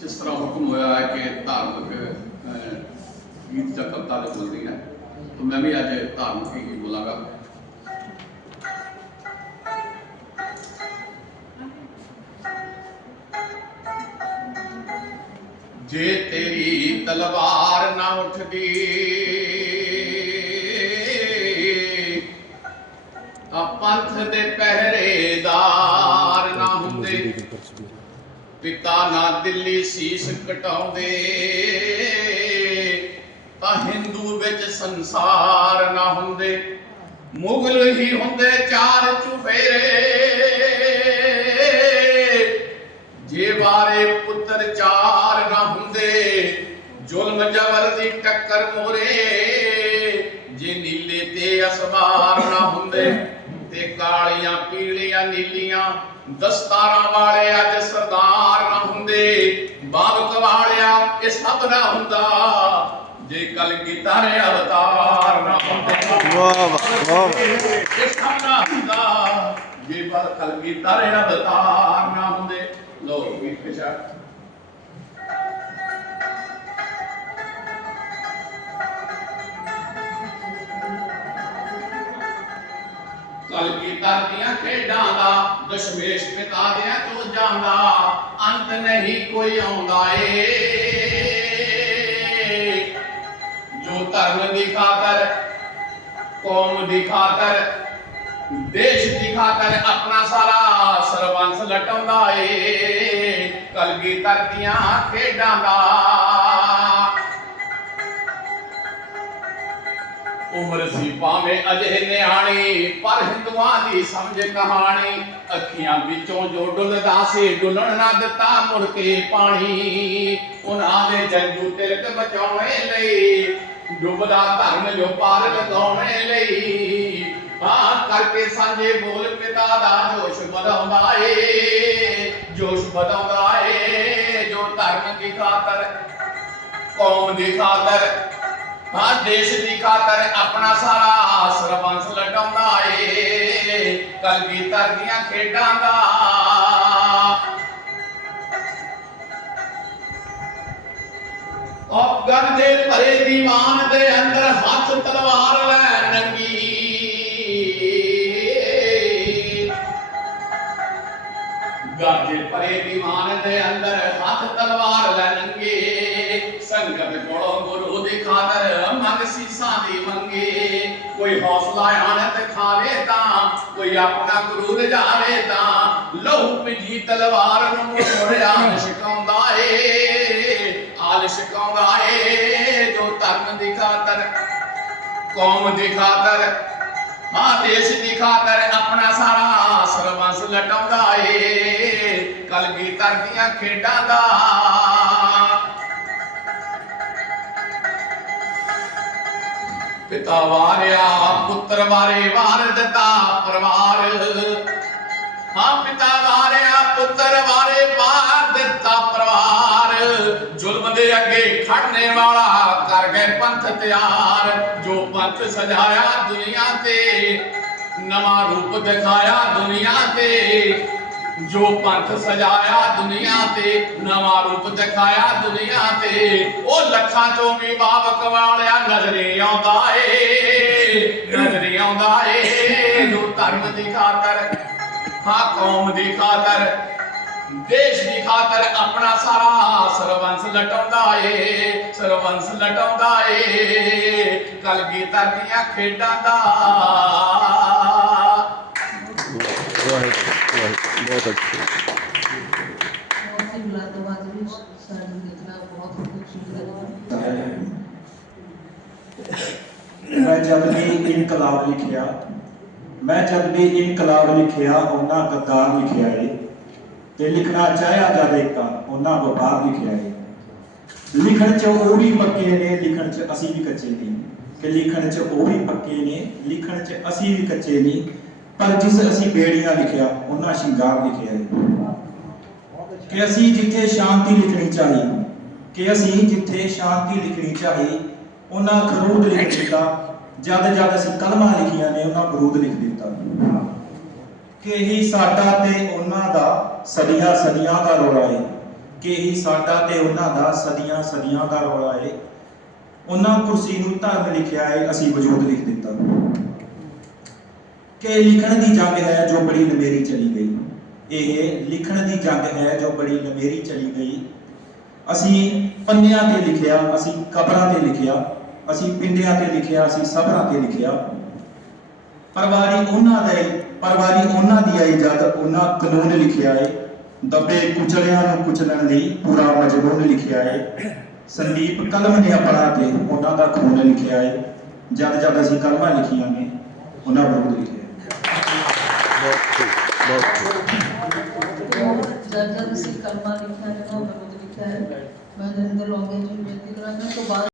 ਜਿਸ ਤਰ੍ਹਾਂ ਹੁਕਮ ਹੋਇਆ ਹੈ ਕਿ ਧਾਰਮਿਕ ਗੀਤ ਜਾਂ ਕਵਿਤਾ ਦੇ ਬੋਲਦੀ ਹੈ, ਤਾਂ ਮੈਂ ਵੀ ਅੱਜ ਧਾਰਮਿਕ ਹੀ ਬੋਲਾਂਗਾ। ਜੇ ਤੇਰੀ ਤਲਵਾਰ ਨਾ ਉੱਠਦੀ, ਤਾਂ ਪੰਥ ਦੇ ਪਹਿਰੇਦਾਰ ਪਿਤਾ ਨਾ ਦਿੱਲੀ ਸੀਸ ਕਟਾਉਂਦੇ, ਤਾਂ ਹਿੰਦੂ ਵਿੱਚ ਸੰਸਾਰ ਨਾ ਹੁੰਦੇ। ਮੁਗਲ ਹੀ ਹੁੰਦੇ ਚਾਰ ਚੁਫੇਰੇ। ਜੇ ਵਾਰੇ ਪੁੱਤਰ ਚਾਰ ਨਾ ਹੁੰਦੇ, ਜ਼ੁਲਮ ਜ਼ਬਰ ਦੀ ਟੱਕਰ ਮੋਰੇ। ਜੇ ਨੀਲੇ ਤੇ ਅਸਮਾਰ ਨਾ ਹੁੰਦੇ, ਤੇ ਕਾਲੀਆਂ, ਪੀਲੀਆਂ, ਨੀਲੀਆਂ, ਦਸਤਾਰਾਂ ਵਾਲੇ ਅੱਜ ਸਰਦਾਰ ਬਾਬਕ ਵਾਲਿਆ ਇਹ ਸਭ ਨਾ ਹੁੰਦਾ। ਜੇ ਕਲ ਕੀਤਾ ਨੇ ਅਵਤਾਰ ਨਾ ਹੁੰਦੇ ਵਾਹ ਵਾਹ ਵਾਹ। ਇਹ ਸਭ ਨਾ ਹੁੰਦਾ। ਜੇ ਬਲ ਕਲ ਕੀਤਾ ਨੇ ਅਵਤਾਰ ਨਾ ਹੁੰਦੇ ਲੋ ਗੀਤ ਪਿਛਾ ਦਾ ਦਸ਼ਮੇਸ਼ ਪਿਤਾ ਦੇ ਤੋਂ ਜਾਂਦਾ, ਅੰਤ ਨਹੀਂ ਕੋਈ ਆਉਂਦਾ ਏ ਜੋ ਧਰਮ ਦੀ ਖਾਤਰ, ਕੌਮ ਦੀ ਖਾਤਰ, ਦੇਸ਼ ਦੀ ਖਾਤਰ ਆਪਣਾ ਸਾਰਾ ਸਰਬੰਸ ਲਟਾਉਂਦਾ ਏ ਕਲਗੀਧਰ ਦੀਆਂ ਖੇਡਾਂ ਉਮਰ ਸੀ ਭਾਵੇਂ ਅਜੇ ਨਿਆਣੀ, ਪਰ ਹਿੰਦੂਆਂ ਦੀ ਸਮਝ ਕਹਾਣੀ ਅੱਖੀਆਂ ਵਿੱਚੋਂ ਜੋ ਡੁੱਲਦਾ ਸੀ, ਡੁੱਲਣ ਨਾ ਦਿੱਤਾ ਮੁੜ ਕੇ ਪਾਣੀ। ਉਹਨਾਂ ਦੇ ਜੰਜੂ ਤਿਲਕ ਬਚਾਉਣੇ ਲਈ, ਡੁੱਬਦਾ ਧਰਮ ਜੋ ਪਾਰ ਲਗਾਉਣੇ ਲਈ। ਆ ਕਰਕੇ ਸਾਂਝੇ ਬੋਲ ਪਿਤਾ ਦਾ ਜੋਸ਼ ਵਧਾਉਂਦਾ ਏ, ਜੋਸ਼ ਵਧਾਉਂਦਾ ਏ। ਜੋ ਧਰਮ ਦੀ ਖਾਤਰ, ਕੌਮ ਦੀ ਖਾਤਰ ਹਾਂ ਦੇਸ਼ ਦੀ ਖਾਤਰ ਆਪਣਾ ਸਾਰਾ ਸਰਬੰਸ ਲਟਾਉਂਦਾ ਏ। ਕਲਗੀਧਰ ਦੀਆਂ ਖੇਡਾਂ ਦਾ। ਅਫਗਨ ਦੇ ਭਰੇ ਦੀਵਾਨ ਦੇ ਅੰਦਰ ਹੱਥ ਤਲਵਾਰ ਲੈ ਨੰਗੀ। ਗਾਜੇ ਭਰੇ ਦੀਵਾਨ ਦੇ ਅੰਦਰ ਹੱਥ ਤਲਵਾਰ ਲੈ ਨੰਗੇ ਸੰਗਤ ਕੋਲੋਂ ਗੁਰੂ ਦੀ ਖਾਤਰ ਮੰਗ ਸੀਸਾਂ ਦੀ ਮੰਗੇ। ਕੋਈ ਹੌਸਲਾ ਆਣਤ ਖਾਵੇ ਤਾਂ, ਕੋਈ ਆਪਣਾ ਗੁਰੂ ਰਜਾਵੇ ਤਾਂ, ਲਹੂ ਪਿਜੀ ਤਲਵਾਰ ਨੂੰ ਮੋੜਿਆ ਸ਼ਿਕਾਉਂਦਾ ਏ। ਆਲ ਸ਼ਿਕਾਉਂਦਾ ਏ, ਜੋ ਧਰਮ ਦੀ ਖਾਤਰ, ਕੌਮ ਦੀ ਖਾਤਰ ਹਾਂ ਦੇਸ਼ ਦੀ ਖਾਤਰ ਆਪਣਾ ਸਾਰਾ ਸਰਬੰਸ ਲਟਾਉਂਦਾ ਏ। ਕਲਗੀਧਰ ਦੀਆਂ ਖੇਡਾਂ ਦਾ। ਪਿਤਾ ਵਾਰਿਆ, ਪੁੱਤਰ ਵਾਰੇ ਵਾਰ ਦਿੱਤਾ ਪਰਿਵਾਰ। ਹਾਂ ਪਿਤਾ ਵਾਰਿਆ, ਪੁੱਤਰ ਵਾਰੇ ਅੱਗੇ ਵਾਲਾ ਕਰ ਗਏ ਪੰਥ ਤਿਆਰ, ਜੋ ਪੰਥ ਸਜਾਇਆ ਦੁਨੀਆ ਤੇ, ਨਵਾਂ ਰੂਪ ਦਿਖਾਇਆ ਦੁਨੀਆ ਤੇ, ਜੋ ਪੰਥ ਸਜਾਇਆ ਦੁਨੀਆ ਤੇ, ਨਵਾਂ ਰੂਪ ਦਿਖਾਇਆ ਦੁਨੀਆ ਤੇ, ਉਹ ਲੱਖਾਂ ਚੋਂ ਵੀ ਬਾਬਕ ਵਾਲਿਆ ਨਜ਼ਰੇ ਆਉਂਦਾ ਏ, ਨਜ਼ਰੇ ਆਉਂਦਾ ਏ, ਜੋ ਧਰਮ ਦੀ ਖਾਤਰ, ਹਾਂ, ਕੌਮ ਦੀ ਖਾਤਰ, ਦੇਸ਼ ਦੀ ਖਾਤਰ ਆਪਣਾ ਸਾਰਾ ਸਰਵੰਸ ਲਟਾਉਂਦਾ ਏ ਸਰਵੰਸ ਲਟਾਉਂਦਾ ਏ। ਕਲਗੀਧਰ ਦੀਆਂ ਖੇਡਾਂ ਦਾ। ਬਹੁਤ ਅੱਛਾ ਮੈਂ ਜਦ ਵੀ ਇਨਕਲਾਬ ਲਿਖਿਆ ਮੈਂ ਜਦ ਵੀ ਇਨਕਲਾਬ ਲਿਖਿਆ ਉਹਨਾਂ ਗੱਦਾਰ ਲਿਖਿਆ ਏ। ਤੇ ਲਿਖਣਾ ਚਾਹਿਆ ਜਦ ਏਕਾ ਉਹਨਾਂ ਵਪਾਰ ਲਿਖਿਆ ਏ ਲਿਖਣ ਚ ਉਹ ਵੀ ਪੱਕੇ ਨੇ, ਲਿਖਣ ਚ ਅਸੀਂ ਵੀ ਕੱਚੇ ਨਹੀਂ। ਕਿ ਲਿਖਣ ਚ ਉਹ ਵੀ ਪੱਕੇ ਨੇ, ਲਿਖਣ ਚ ਅਸੀਂ ਵੀ ਕੱਚੇ ਨਹੀਂ। ਪਰ ਜਿਸ ਅਸੀਂ ਬੇੜੀਆਂ ਲਿਖਿਆ, ਉਹਨਾਂ ਸ਼ਿੰਗਾਰ ਲਿਖਿਆ ਏ ਕਿ ਅਸੀਂ ਜਿੱਥੇ ਸ਼ਾਂਤੀ ਲਿਖਣੀ ਚਾਹੀ, ਕਿ ਅਸੀਂ ਜਿੱਥੇ ਸ਼ਾਂਤੀ ਲਿਖਣੀ ਚਾਹੀ, ਉਹਨਾਂ ਖਰੂਦ ਲਿਖ ਦਿੱਤਾ। ਜਦ ਜਦ ਅਸੀਂ ਕਲਮਾਂ ਲਿਖੀਆਂ ਨੇ, ਉਹਨਾਂ ਬਰੂਦ ਲਿਖ ਦਿੱਤਾ। ਕਿ ਇਹੀ ਸਾਡਾ ਤੇ ਉਹਨਾਂ ਦਾ ਸਦੀਆਂ ਸਦੀਆਂ ਦਾ ਰੋਲਾ ਏ। ਕਿ ਹੀ ਸਾਡਾ ਤੇ ਉਹਨਾਂ ਦਾ ਸਦੀਆਂ ਸਦੀਆਂ ਦਾ ਰੌਲਾ ਏ। ਉਹਨਾਂ ਕੁਰਸੀ ਨੂੰ ਧਰਮ ਲਿਖਿਆ ਏ, ਅਸੀਂ ਵਜੂਦ ਲਿਖ ਦਿੱਤਾ। ਕਿ ਲਿਖਣ ਦੀ ਜੰਗ ਹੈ ਜੋ ਬੜੀ ਲੰਮੇਰੀ ਚਲੀ ਗਈ। ਇਹ ਲਿਖਣ ਦੀ ਜੰਗ ਹੈ ਜੋ ਬੜੀ ਲੰਮੇਰੀ ਚਲੀ ਗਈ। ਅਸੀਂ ਪੰਨਿਆਂ ਤੇ ਲਿਖਿਆ, ਅਸੀਂ ਕਬਰਾਂ ਤੇ ਲਿਖਿਆ, ਅਸੀਂ ਪਿੰਡਿਆਂ ਤੇ ਲਿਖਿਆ, ਅਸੀਂ ਸਭਰਾਂ ਤੇ ਲਿਖਿਆ। ਪਰਵਾਰੀ ਉਹਨਾਂ ਦਾ ਪਰਵਾਰੀ ਉਹਨਾਂ ਦੀ ਆਈ ਜਦ ਉਹਨਾਂ ਕਾਨੂੰਨ ਲਿਖਿਆ ਏ, ਦੱਬੇ ਕੁਚਲਿਆਂ ਨੂੰ ਕੁਚਲਣ ਲਈ ਪੂਰਾ ਮਜਬੂਨ ਲਿਖਿਆ ਏ। ਸੰਦੀਪ ਕਲਮ ਨੇ ਆਪਣਾ ਤੇ ਉਹਨਾਂ ਦਾ ਖੂਨ ਲਿਖਿਆ ਏ। ਜਦ ਜਦ ਅਸੀਂ ਕਲਮਾਂ ਲਿਖੀਆਂ ਨੇ, ਉਹਨਾਂ ਵਿਰੁੱਧ ਲਿਖਿਆ ਬਹੁਤ ਠੀਕ ਬਹੁਤ ਠੀਕ ਜਦ ਜਦ ਅਸੀਂ ਕਲਮਾ ਲਿਖਿਆ ਹੈ ਨਾ ਉਹ ਲਿਖਿਆ ਹੈ ਮੈਂ ਨਰਿੰਦਰ ਲੋਗੇ ਜੀ ਬੇਨਤੀ ਕਰਾਂਗਾ ਤੋਂ ਬਾਅਦ